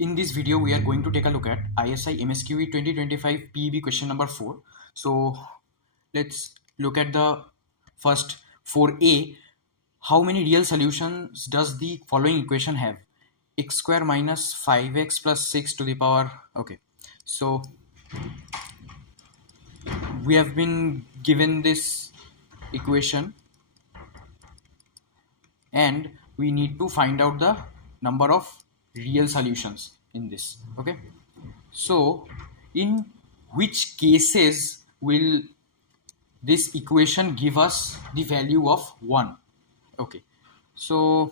In this video, we are going to take a look at ISI MSQE 2025 PEB question number 4. So let's look at the first 4a. How many real solutions does the following equation have? X square minus 5x plus 6 to the power. Okay, so we have been given this equation and we need to find out the number of real solutions in this. Okay, so in which cases will this equation give us the value of 1? Okay, so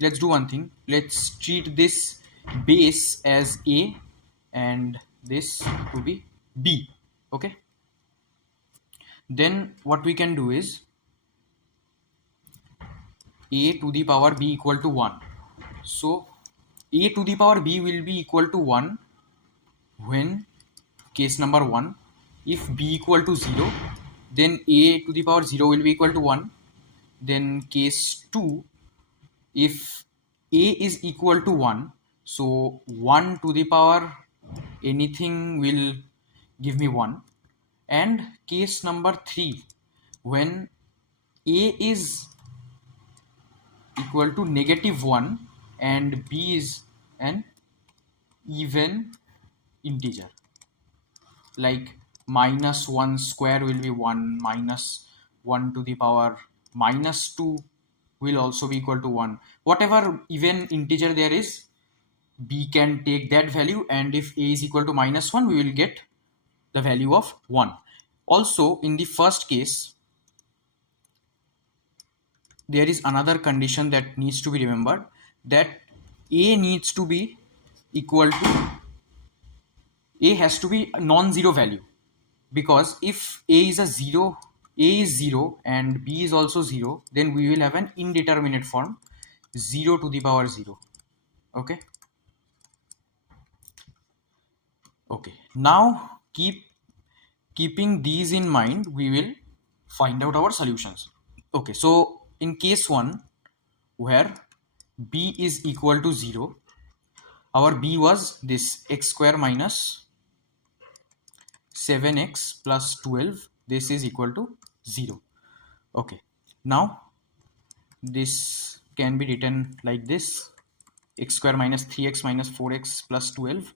let's do one thing. Let's treat this base as a and this to be b. Okay, then what we can do is a to the power b equal to 1. So a to the power b will be equal to 1 when case number 1, if b equal to 0, then a to the power 0 will be equal to 1. Then case 2, if a is equal to 1, so 1 to the power anything will give me 1. And case number 3, when a is equal to -1 and b is an even integer, like -1 square will be 1, -1 to the power -2 will also be equal to 1. Whatever even integer there is, b can take that value, and if a is equal to -1, we will get the value of 1. Also, in the first case, there is another condition that needs to be remembered, that a needs to be equal to, a has to be a non-zero value, because if a is 0 and b is also 0, then we will have an indeterminate form, 0 to the power 0. Okay, now keeping these in mind, we will find out our solutions. Okay, so in case 1, where b is equal to 0, our b was this x square minus 7x plus 12, this is equal to 0. Okay, now this can be written like this: x square minus 3x minus 4x plus 12.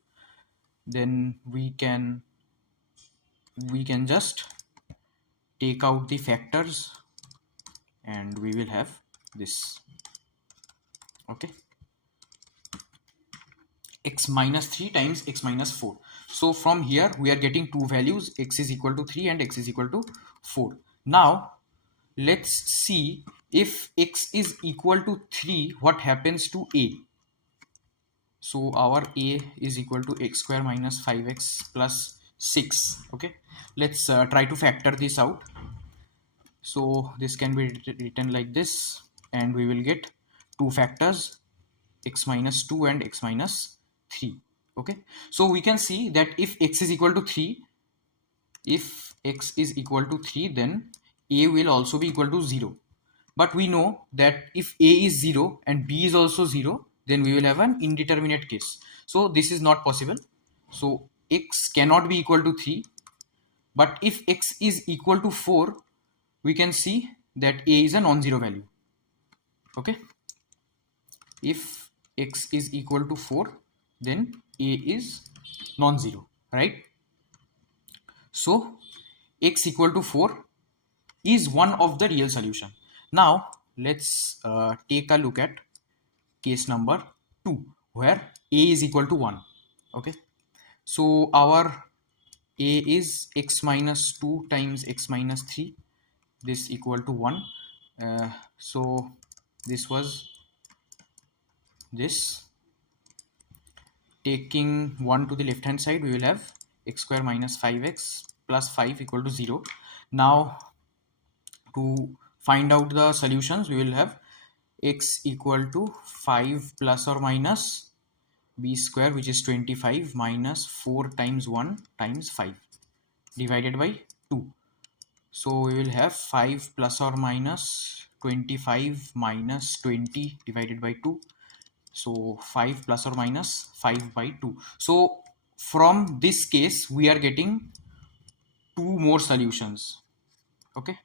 Then we can just take out the factors and we will have this. Okay, x minus 3 times x minus 4. So from here we are getting two values, x is equal to 3 and x is equal to 4. Now let's see, if x is equal to 3, what happens to a? So our a is equal to x square minus 5x plus 6. Okay, let's try to factor this out. So this can be written like this, and we will get two factors, x minus 2 and x minus 3. Okay, so we can see that if x is equal to 3, then a will also be equal to 0. But we know that if a is 0 and b is also 0, then we will have an indeterminate case. So this is not possible. So x cannot be equal to 3. But if x is equal to 4, we can see that a is a non-zero value. Okay, if x is equal to 4, then a is non-zero, right? So x equal to 4 is one of the real solution. Now let's take a look at case number 2, where a is equal to 1. Okay, so our a is x minus 2 times x minus 3, this equal to 1. So this was this. Taking 1 to the left hand side, we will have x square minus 5x plus 5 equal to 0. Now to find out the solutions, we will have x equal to 5 plus or minus b square, which is 25, minus 4 times 1 times 5 divided by 2. So we will have 5 plus or minus 25 minus 20 divided by 2. So 5 plus or minus 5 by 2. So from this case we are getting two more solutions. Okay,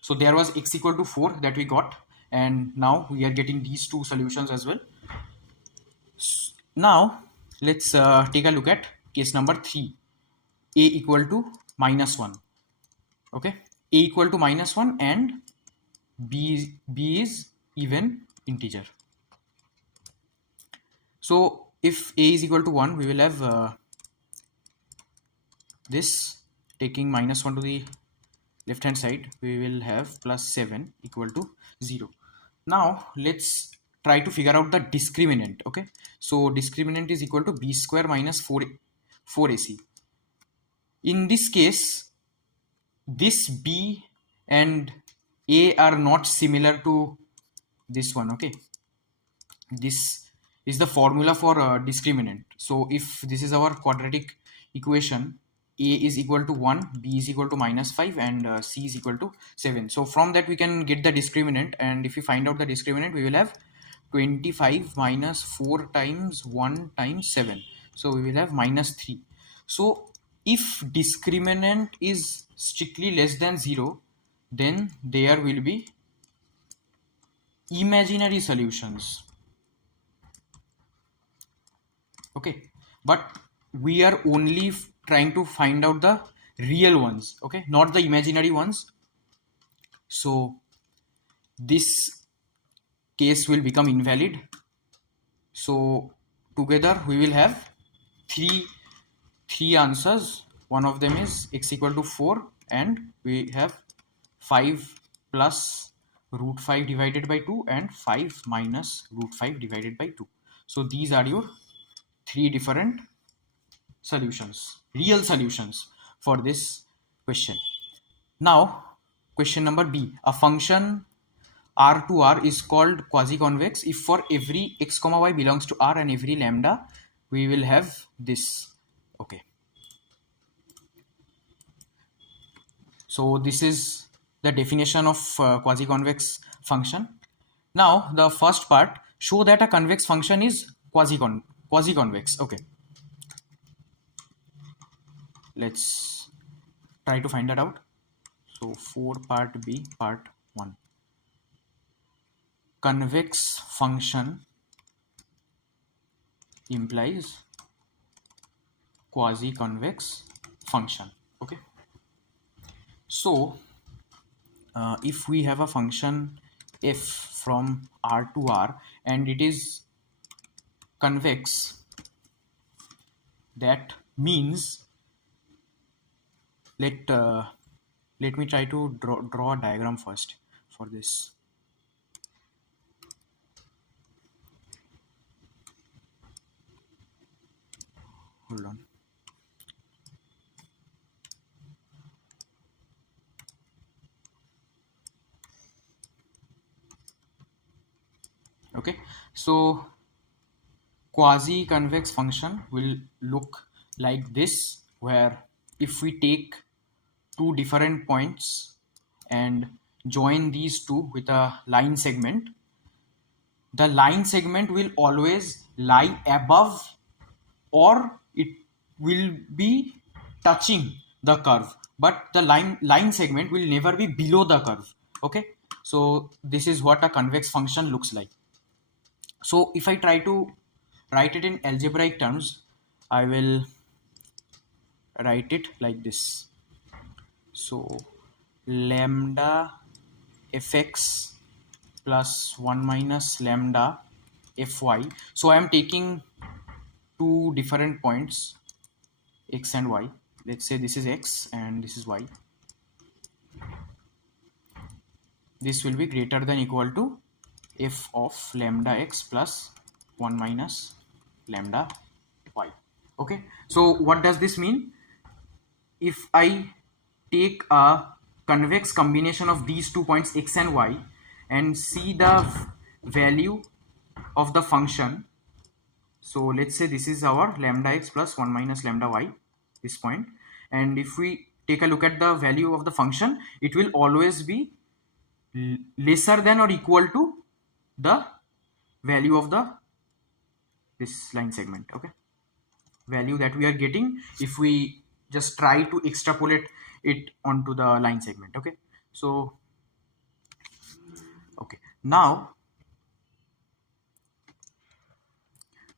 so there was x equal to 4 that we got, and now we are getting these two solutions as well. Now let's take a look at case number 3, a equal to -1. Okay, a equal to -1 and b is even integer. So if a is equal to 1, we will have this, taking -1 to the left hand side, we will have +7 equal to 0. Now let's try to figure out the discriminant. Okay, so discriminant is equal to b square minus 4ac. In this case, this b and a are not similar to this one. Okay, this is the formula for discriminant. So if this is our quadratic equation, a is equal to 1, b is equal to -5, and c is equal to 7. So from that we can get the discriminant, and if we find out the discriminant, we will have 25 minus 4 times 1 times 7. So we will have -3. So if discriminant is strictly less than 0, then there will be imaginary solutions. Okay, but we are only trying to find out the real ones. Okay, not the imaginary ones. So this case will become invalid. So together we will have three answers. One of them is x equal to 4, and we have 5 plus root 5 divided by 2 and 5 minus root 5 divided by 2. So these are your three different solutions, real solutions for this question. Now question number B, a function R to R is called quasi-convex if for every x comma y belongs to R and every lambda we will have this. Okay, so this is the definition of quasi-convex function. Now the first part, show that a convex function is quasi-convex. Okay, let's try to find that out. So 4 part B, part 1. Convex function implies quasi-convex function. Okay, so if we have a function f from R to R and it is convex, that means let me try to draw a diagram first for this. Hold on. Okay, so quasi-convex function will look like this, where if we take two different points and join these two with a line segment, the line segment will always lie above, or it will be touching the curve, but the line segment will never be below the curve. Okay, so this is what a convex function looks like. So if I try to write it in algebraic terms, I will write it like this. So lambda fx plus 1 minus lambda fy. So I am taking two different points, x and y. Let's say this is x and this is y. This will be greater than equal to f of lambda x plus 1 minus lambda y. Okay, so what does this mean? If I take a convex combination of these 2 points x and y and see the value of the function, so let's say this is our lambda x plus 1 minus lambda y, this point, and if we take a look at the value of the function, it will always be lesser than or equal to the value of the this line segment. Okay, value that we are getting if we just try to extrapolate it onto the line segment. Okay, so okay, now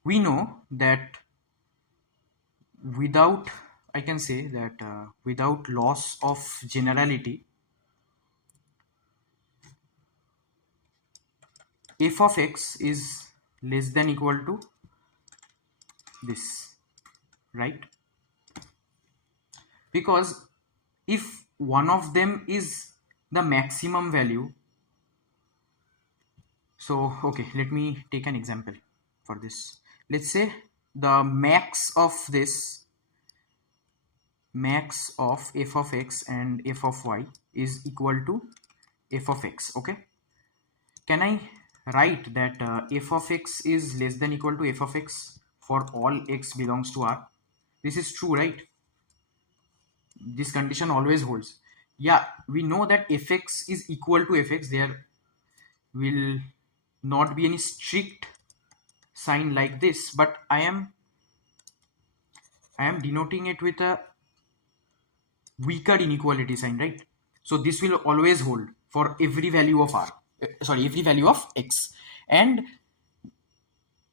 we know that without, I can say that without loss of generality, f of x is less than equal to this, right? Because if one of them is the maximum value, so okay, let me take an example for this. Let's say the max of this, max of f of x and f of y is equal to f of x. Okay, can I write that f of x is less than equal to f of x for all x belongs to R? This is true, right? This condition always holds. Yeah, we know that fx is equal to fx. There will not be any strict sign like this, but I am denoting it with a weaker inequality sign, right? So this will always hold for every value of r, sorry, every value of x. And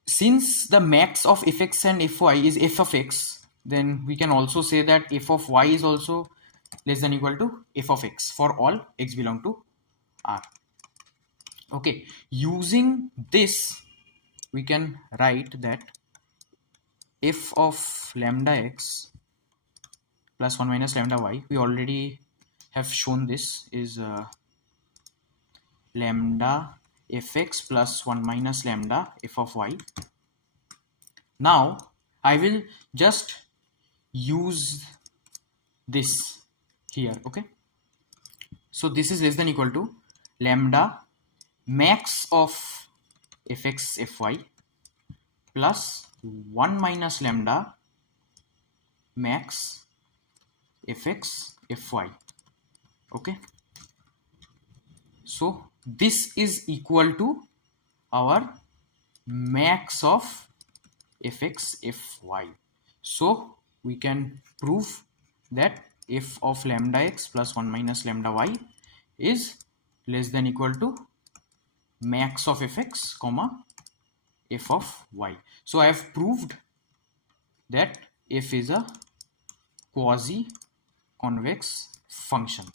since the max of fx and fy is f of x, then we can also say that f of y is also less than equal to f of x for all x belong to R. Okay, using this we can write that f of lambda x plus 1 minus lambda y, we already have shown this, is lambda fx plus 1 minus lambda f of y. Now I will just use this here. Okay, so this is less than equal to lambda max of fx fy plus 1 minus lambda max fx fy. Okay, so this is equal to our max of fx fy. So we can prove that f of lambda x plus 1 minus lambda y is less than equal to max of fx comma f of y. So I have proved that f is a quasi convex function.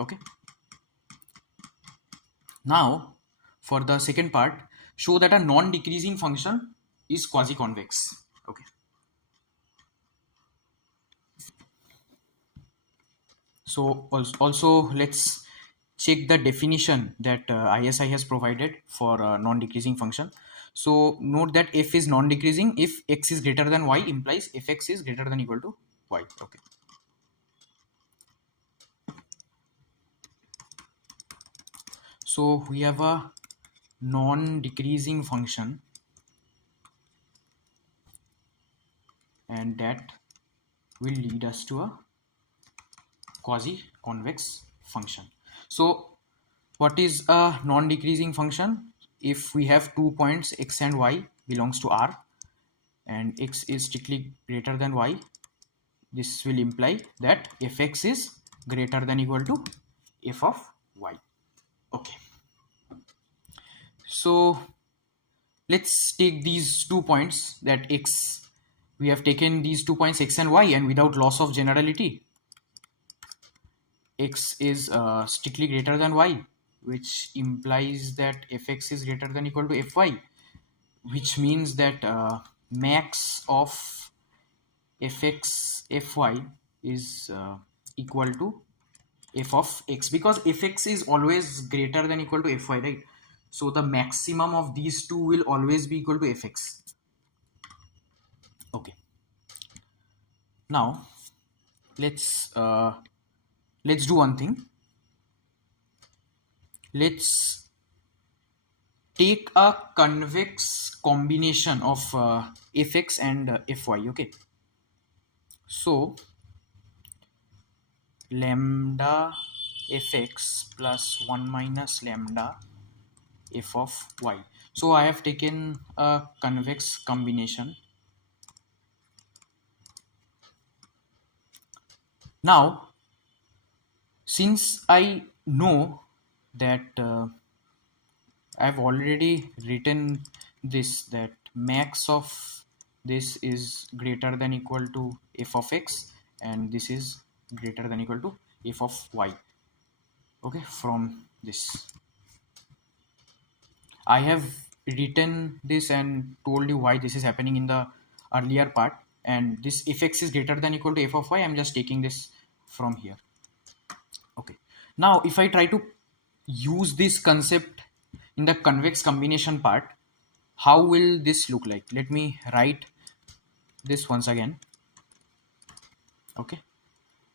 Okay, now for the second part, show that a non-decreasing function is quasi convex. Okay, so also let's check the definition that ISI has provided for a non-decreasing function. So note that f is non-decreasing if x is greater than y, implies fx is greater than equal to y. Okay, so we have a non-decreasing function and that will lead us to a quasi-convex function. So what is a non-decreasing function? If we have 2 points x and y belongs to R and x is strictly greater than y, this will imply that fx is greater than equal to f of y. Okay, so let's take these 2 points that x, we have taken these 2 points x and y, and without loss of generality x is strictly greater than y, which implies that fx is greater than equal to fy, which means that max of fx fy is equal to f of x, because fx is always greater than equal to fy, right? So the maximum of these two will always be equal to fx. Okay, now let's do one thing. Let's take a convex combination of fx and fy. Okay, so lambda fx plus 1 minus lambda f of y. So I have taken a convex combination. Now, since I know that I've already written this, that max of this is greater than equal to f of x, and this is greater than equal to f of y. Okay, from this I have written this and told you why this is happening in the earlier part, and this if x is greater than equal to f of y, I'm just taking this from here. Okay, now if I try to use this concept in the convex combination part, how will this look like? Let me write this once again. Okay,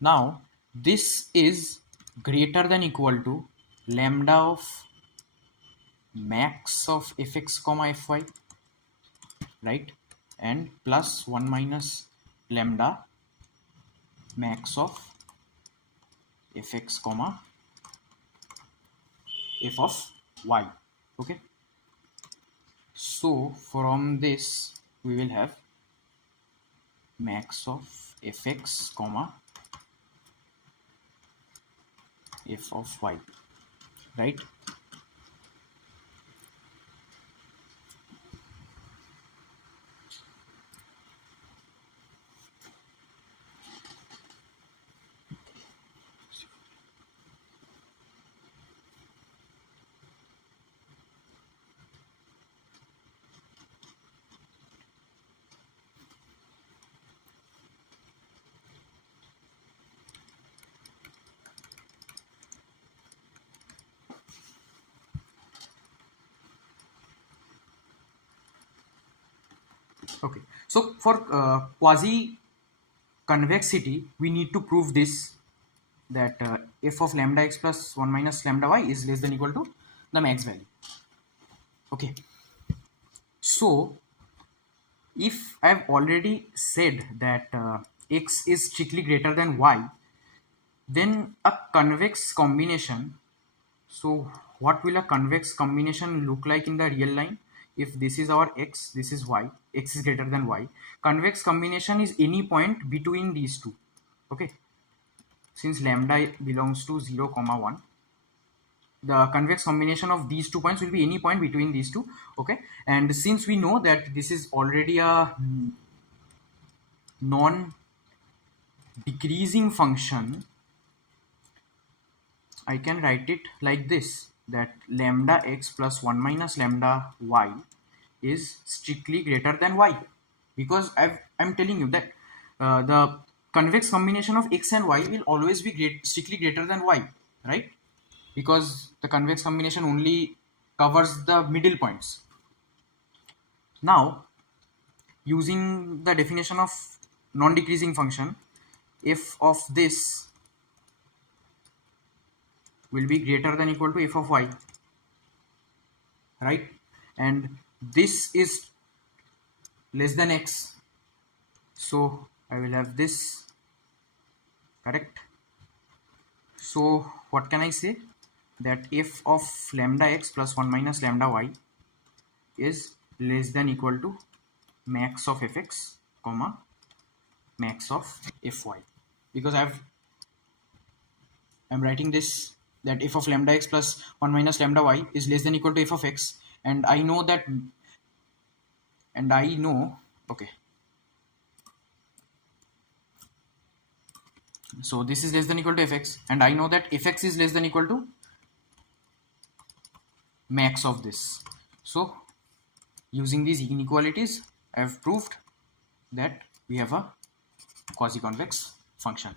now this is greater than equal to lambda of max of fx comma fy, right, and plus 1 minus lambda max of fx comma f of y. Okay, so from this we will have max of fx comma f of y, right? Okay, so for quasi convexity we need to prove this, that f of lambda x plus 1 minus lambda y is less than equal to the max value. Okay, so if I have already said that x is strictly greater than y, then a convex combination, so what will a convex combination look like in the real line? If this is our x, this is y, x is greater than y, convex combination is any point between these two. Okay, since lambda belongs to 0 comma 1, the convex combination of these 2 points will be any point between these two. Okay, and since we know that this is already a non decreasing function, I can write it like this, that lambda x plus 1 minus lambda y is strictly greater than y, because I'm telling you that the convex combination of x and y will always be strictly greater than y, right? Because the convex combination only covers the middle points. Now, using the definition of non-decreasing function, f of this will be greater than equal to f of y, right? And this is less than x, so I will have this, correct? So what can I say? That f of lambda x plus 1 minus lambda y is less than equal to max of fx comma max of fy, because I'm writing this, that f of lambda x plus 1 minus lambda y is less than equal to f of x, and I know that, okay, so this is less than equal to fx, and I know that fx is less than equal to max of this. So using these inequalities I have proved that we have a quasi-convex function.